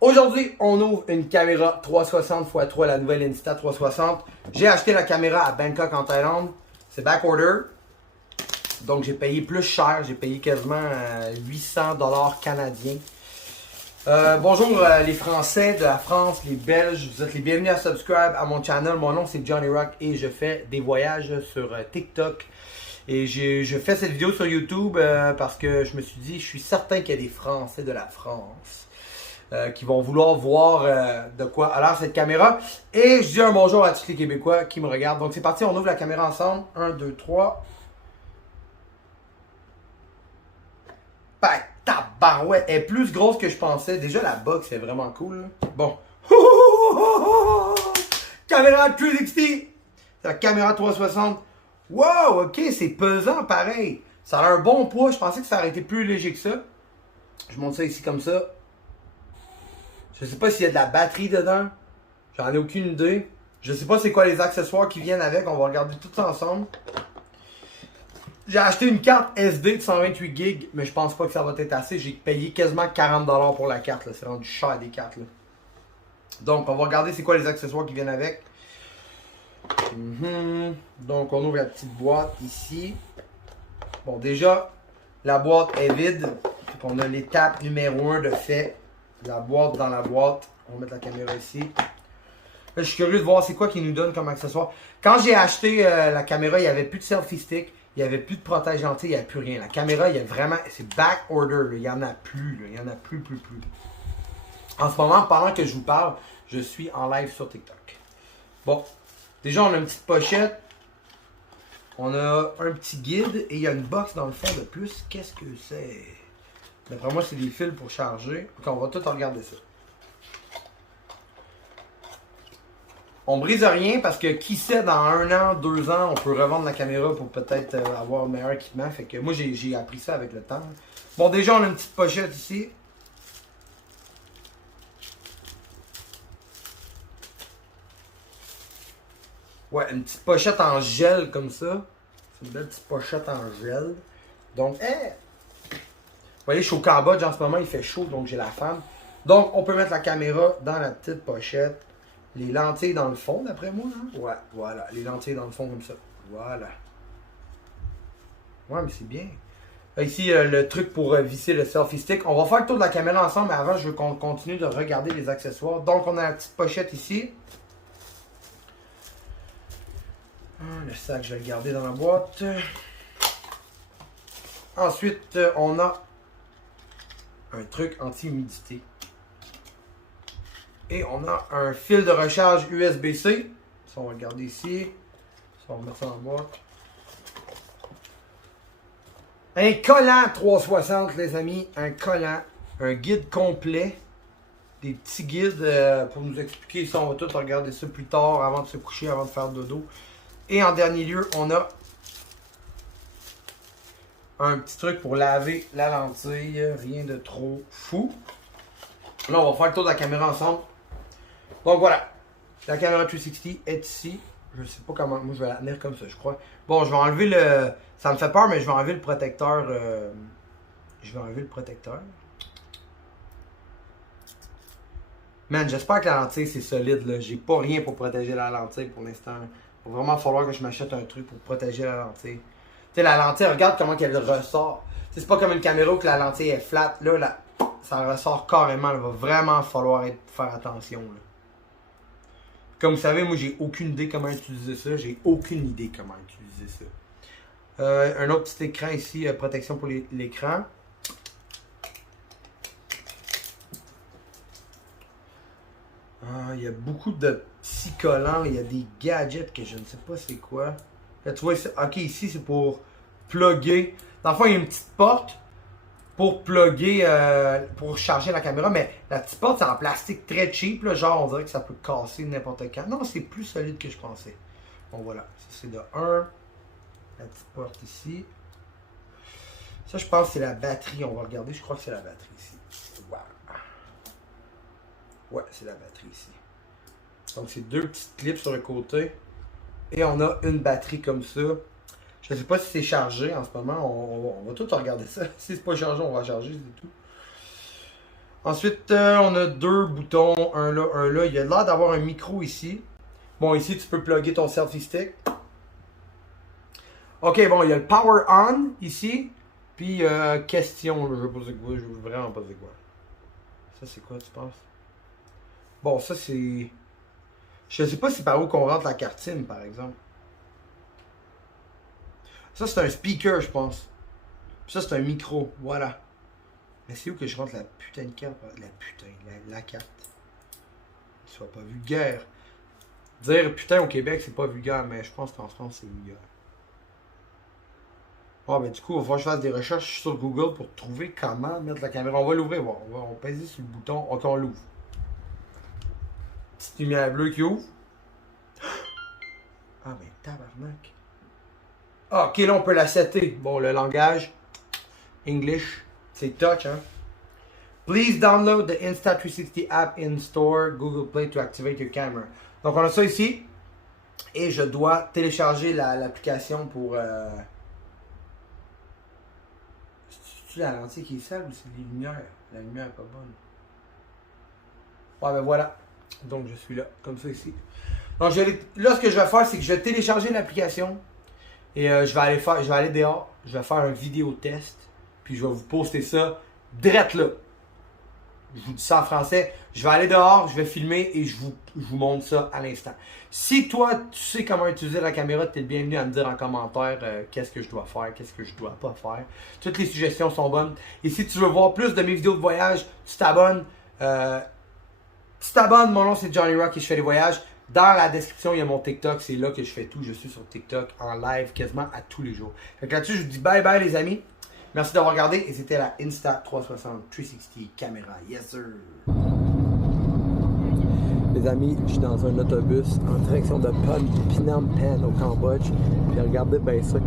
Aujourd'hui, on ouvre une caméra 360x3, la nouvelle Insta360. J'ai acheté la caméra à Bangkok en Thaïlande. C'est backorder. Donc j'ai payé plus cher. J'ai payé quasiment 800 $ canadiens. Bonjour les Français de la France, les Belges. Vous êtes les bienvenus à subscribe à mon channel. Mon nom c'est Johnny Rock et je fais des voyages sur TikTok. Et je fais cette vidéo sur YouTube parce que je me suis dit, je suis certain qu'il y a des Français de la France qui vont vouloir voir de quoi a l'air cette caméra. Et je dis un bonjour à tous les Québécois qui me regardent. Donc c'est parti, on ouvre la caméra ensemble. 1, 2, 3. Tabarouette, elle est plus grosse que je pensais. Déjà la box est vraiment cool. Là. Bon. Caméra 360. C'est la caméra 360. Wow, ok, c'est pesant pareil. Ça a un bon poids. Je pensais que ça aurait été plus léger que ça. Je monte ça ici comme ça. Je sais pas s'il y a de la batterie dedans. J'en ai aucune idée. Je sais pas c'est quoi les accessoires qui viennent avec. On va regarder tout ensemble. J'ai acheté une carte SD de 128 GB, mais je pense pas que ça va être assez. J'ai payé quasiment 40 $ pour la carte. C'est rendu cher des cartes. Là. Donc, on va regarder c'est quoi les accessoires qui viennent avec. Donc, on ouvre la petite boîte ici. Bon, déjà, la boîte est vide. Donc, on a l'étape numéro 1 de fait. La boîte dans la boîte. On va mettre la caméra ici. Là, je suis curieux de voir c'est quoi qu'ils nous donnent comme accessoire. Quand j'ai acheté la caméra, il n'y avait plus de selfie stick. Il n'y avait plus de protège lentille, il n'y a plus rien. La caméra, il y a vraiment. C'est back order. Il n'y en a plus. Là. Il n'y en a plus. En ce moment, pendant que je vous parle, je suis en live sur TikTok. Bon. Déjà, on a une petite pochette. On a un petit guide. Et il y a une box dans le fond de plus. Qu'est-ce que c'est? D'après moi, c'est des fils pour charger. Donc, on va tout regarder ça. On brise rien parce que qui sait, dans 1 an, 2 ans, on peut revendre la caméra pour peut-être avoir un meilleur équipement. Fait que moi, j'ai appris ça avec le temps. Bon, déjà, on a une petite pochette ici. Ouais, une petite pochette en gel comme ça. C'est une belle petite pochette en gel. Donc, vous voyez, je suis au Cambodge en ce moment, il fait chaud, donc j'ai la femme. Donc, on peut mettre la caméra dans la petite pochette. Les lentilles dans le fond, d'après moi. Hein? Ouais, voilà. Les lentilles dans le fond comme ça. Voilà. Ouais, mais c'est bien. Là, ici, le truc pour visser le selfie stick. On va faire le tour de la caméra ensemble, mais avant, je veux qu'on continue de regarder les accessoires. Donc, on a la petite pochette ici. Le sac, je vais le garder dans la boîte. Ensuite, on a un truc anti-humidité. Et on a un fil de recharge USB-C. Ça, on va le garder ici. Ça, on va mettre ça dans la boîte. Un collant 360, les amis. Un collant. Un guide complet. Des petits guides pour nous expliquer ça. On va tout regarder ça plus tard, avant de se coucher, avant de faire dodo. Et en dernier lieu, on a un petit truc pour laver la lentille. Rien de trop fou. Là, on va faire le tour de la caméra ensemble. Donc voilà, la caméra 360 est ici. Je sais pas comment, moi je vais la tenir comme ça, je crois. Bon, je vais enlever le, ça me fait peur, mais je vais enlever le protecteur. Je vais enlever le protecteur. Man, j'espère que la lentille c'est solide là. J'ai pas rien pour protéger la lentille pour l'instant. Il va vraiment falloir que je m'achète un truc pour protéger la lentille. Tu sais, la lentille, regarde comment elle ressort. C'est pas comme une caméra où que la lentille est flat. Là, ça ressort carrément. Il va vraiment falloir faire attention. Là. Comme vous savez, moi, j'ai aucune idée comment utiliser ça. J'ai aucune idée comment utiliser ça. Un autre petit écran ici, protection pour l'écran. Il y a beaucoup de petits collants. Il y a des gadgets que je ne sais pas c'est quoi. Là, tu vois, ok, ici, c'est pour plugger. Dans le fond, il y a une petite porte pour plugger, pour charger la caméra, mais la petite porte c'est en plastique très cheap, là, genre on dirait que ça peut casser n'importe quand. Non, c'est plus solide que je pensais. Bon voilà, ça c'est de 1. La petite porte ici. Ça je pense que c'est la batterie, on va regarder, je crois que c'est la batterie ici. Wow. Ouais, c'est la batterie ici. Donc c'est 2 petites clips sur le côté. Et on a une batterie comme ça. Je ne sais pas si c'est chargé en ce moment. On va tout regarder ça. Si c'est pas chargé, on va charger, c'est tout. Ensuite, on a deux boutons, un là, un là. Il y a l'air d'avoir un micro ici. Bon, ici, tu peux plugger ton selfie stick. Ok, bon, il y a le power on ici. Puis, question, là, je veux poser quoi? Je veux vraiment poser quoi? Ça, c'est quoi, tu penses? Bon, ça, c'est... Je sais pas si par où qu'on rentre la carte SIM, par exemple. Ça, c'est un speaker, je pense. Ça, c'est un micro, voilà. Mais c'est où que je rentre la putain de carte? La carte. Soit pas vulgaire. Dire putain au Québec, c'est pas vulgaire, mais je pense qu'en France, c'est vulgaire. Bon, ben du coup, il va falloir que je fasse des recherches sur Google pour trouver comment mettre la caméra. On va l'ouvrir, bon, on va peser sur le bouton. Ok, on l'ouvre. Petite lumière bleue qui ouvre. Ah, mais tabarnak. Ah, ok, là, on peut la setter. Bon, le langage, English, c'est touch, hein. Please download the Insta360 app in store Google Play to activate your camera. Donc, on a ça ici. Et je dois télécharger l'application pour... C'est-tu la lentille qui est sale ou c'est les lumières? La lumière n'est pas bonne. Ouais, ben voilà. Donc, je suis là, comme ça ici. Donc, là, ce que je vais faire, c'est que je vais télécharger l'application. Et je vais aller dehors. Je vais faire un vidéo test. Puis, je vais vous poster ça direct là. Je vous dis ça en français. Je vais aller dehors, je vais filmer et je vous montre ça à l'instant. Si toi, tu sais comment utiliser la caméra, tu es le bienvenu à me dire en commentaire qu'est-ce que je dois faire, qu'est-ce que je dois pas faire. Toutes les suggestions sont bonnes. Et si tu veux voir plus de mes vidéos de voyage, tu t'abonnes. Mon nom c'est Johnny Rock et je fais des voyages. Dans la description, il y a mon TikTok. C'est là que je fais tout. Je suis sur TikTok en live quasiment à tous les jours. Fait que là-dessus, je vous dis bye bye les amis. Merci d'avoir regardé et c'était la Insta360 360 caméra. Yes sir! Les amis, je suis dans un autobus en direction de Phnom Penh au Cambodge. Puis regardez bien ça.